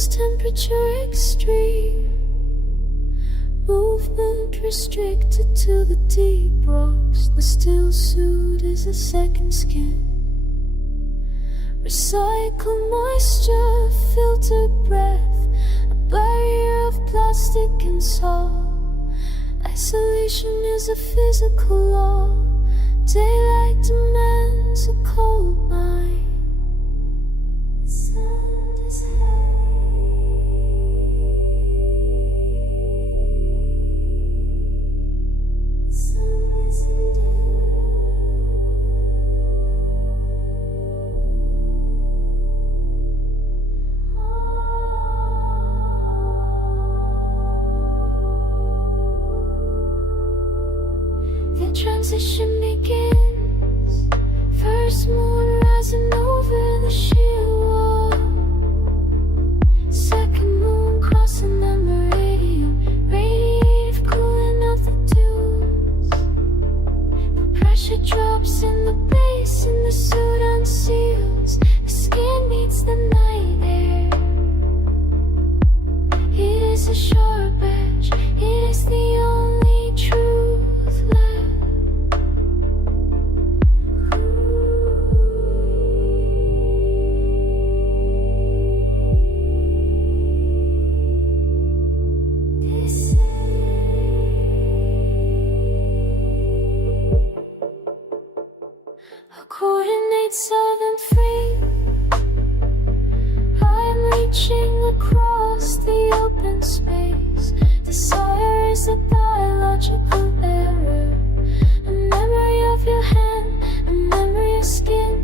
lowest temperature extreme. Movement restricted to the deep rocks. The still suit is a second skin. Recycle moisture, filtered breath, a barrier of plastic and salt. Isolation is a physical law. Daylight demands a cold mind. The sound is heavy. The sun is indifferent. The transition begins. First moon rising over the sheer wall. Second moon crossing the meridian, radiative cooling of the dunes. The pressure drops in the base and the suit unseals. The skin meets the night air. It is a sharp edge. It is the only truth left. Coordinates of them free. I'm reaching across the open space. Desire is a biological error. A memory of your hand, a memory of skin.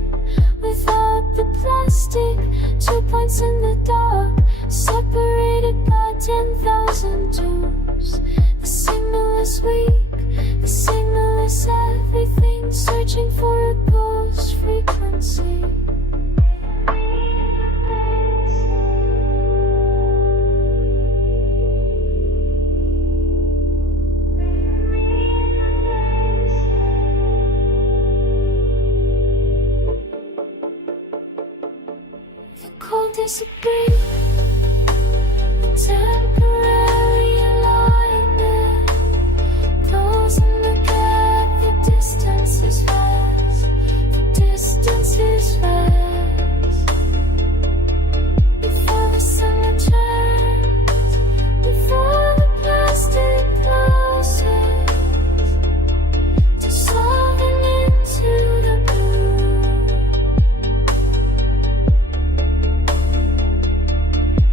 Without the plastic, 2 points in the dark, separated by 10,000 dunes. The signal is weak, the signal is everything, searching for a pulse frequency. The cold disagree. Temporary alignment, closing the gap. The distance is vast. The distance is vast. Before the sun returns, before the plastic closes, dissolving into the blue.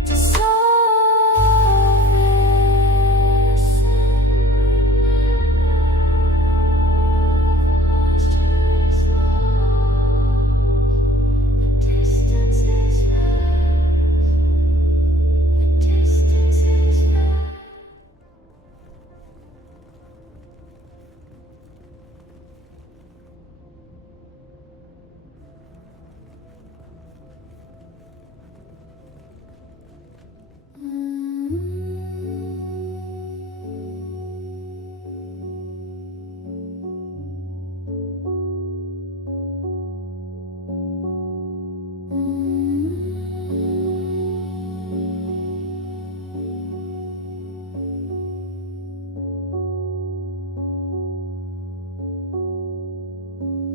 Dissolving. The distance is vast. The distance is vast.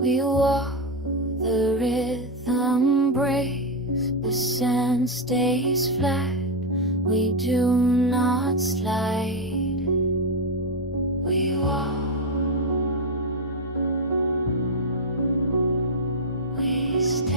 We walk, the rhythm breaks, the sand stays flat. We do not slide. We walk, we stay.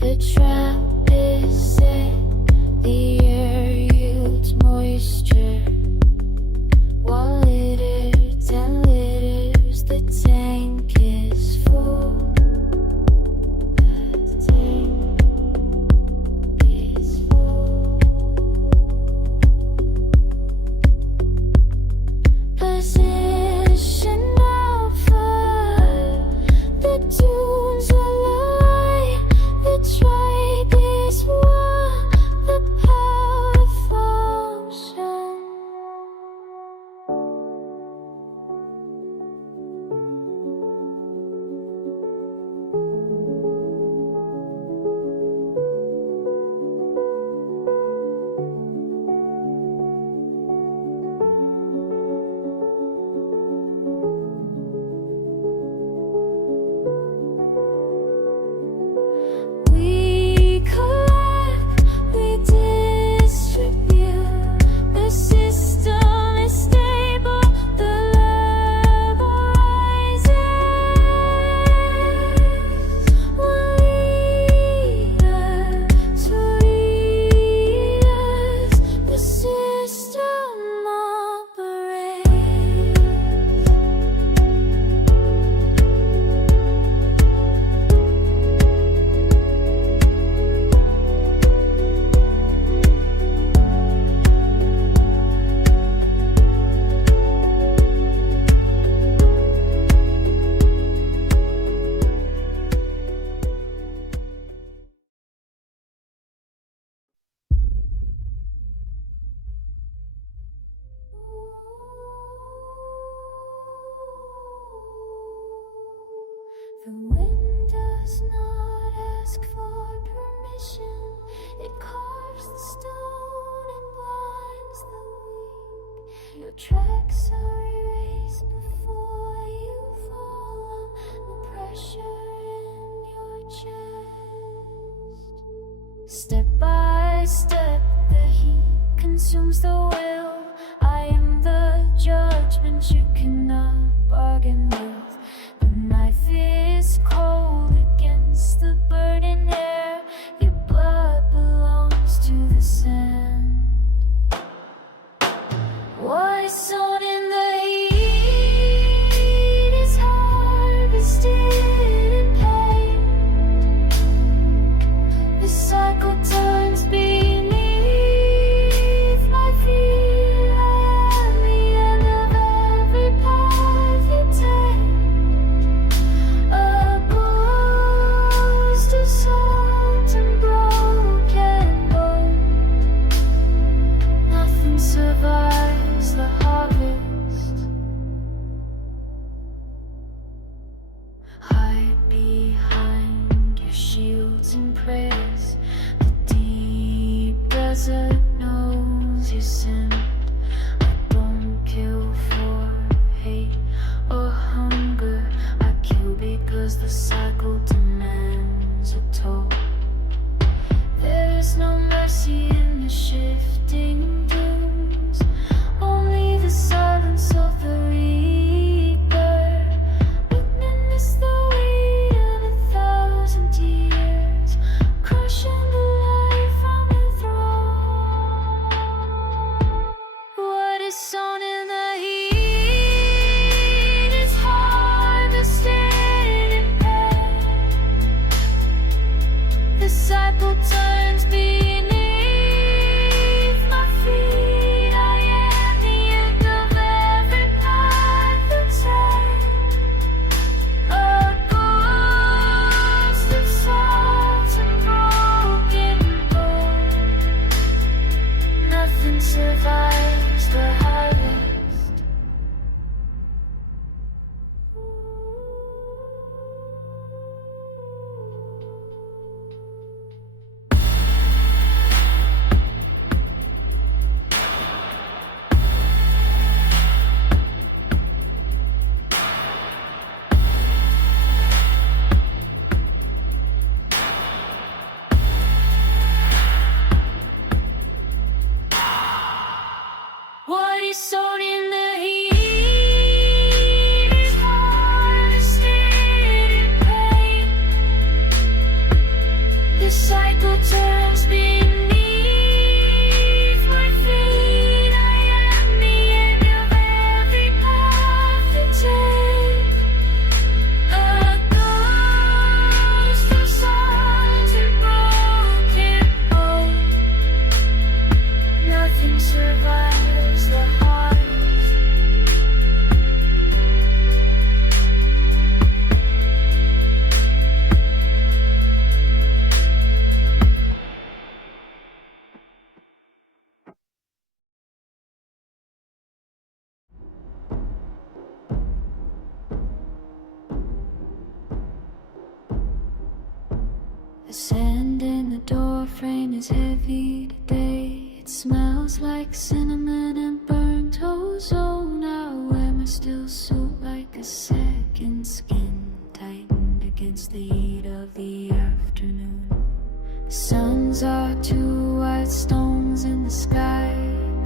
The trap is set, the air yields moisture. While litters and litters, the It carves the stone and blinds the weak. Your tracks are erased before you fall. The pressure in your chest. Step by step, the heat consumes the will. I am the judgment you cannot bargain with. The knife is cold against the burning air. Your blood belongs to the sand. What is sown in the heat is harvested in pain. The cycle turns beneath my feet. I am the end of every path you take. A ghost of salt and broken bone. Nothing survives the harvest. Hide behind your shields and prayers. The deep desert knows your sin. I don't kill for hate or hunger. I kill because the cycle demands a toll. There is no mercy in the shifting dunes, only the silence of the reaper. Witness the weight of 1,000 years, crushing the life from the throne. What is sown in the heat is harvested in pain. The cycle turns beneath my feet. I am the end of every path you take. A ghost of salt and broken bone. Nothing survives the harvest. What is sown in the heat is harvested in pain. The cycle turns beneath my feet. I am the end of every path you take. A ghost of salt and broken bone. Nothing survives the harvest. The sand in the door frame is heavy today. It smells like cinnamon and burnt ozone. I wear my still suit like a second skin, tightened against the heat of the afternoon. The suns are two white stones in the sky,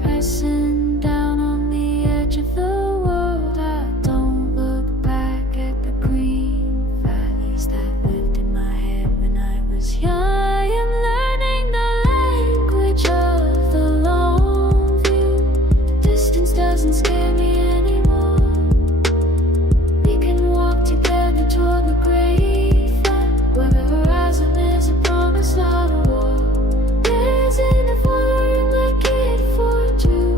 pressing down on the edge of the world. I don't look back at the green valleys that lived in my head when I was young. I am learning the language of the long view. Distance doesn't scare me anymore. We can walk together toward the great flat, where the horizon is a promise, not a war. There's enough water in my kid for two.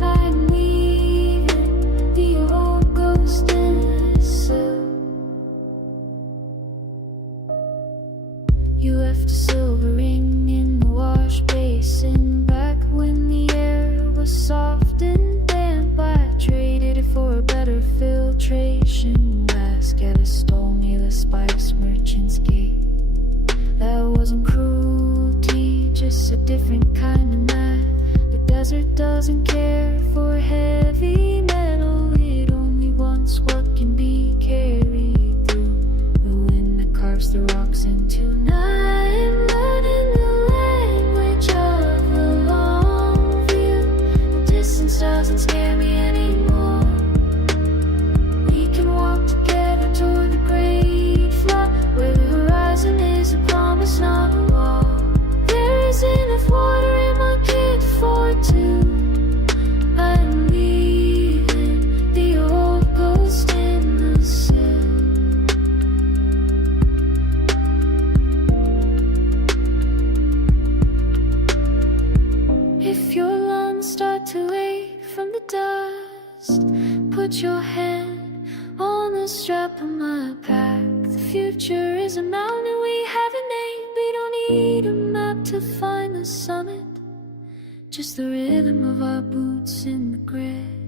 I'm leaving the old ghost in a cell. You left a silver ring in the wash basin back when the air was soft and damp. I traded it for a better filtration mask at a stole near the spice merchant's gate. That wasn't cruelty, just a different kind of math. The desert doesn't care for heavy metal, it only wants what can be carried through the wind that carves the rocks into night. I'm learning the language of the long view. The distance doesn't scare me anymore. We can walk together toward the great flood, where the horizon is a promise, not a wall. There is enough water in my kit for two. I'm leaving the old ghost in the sand. If your lungs start to ache from the dust, put your hand on the strap of my pack. The future is a mountain we haven't named. We don't need a map to find the summit, just the rhythm of our boots in the grit.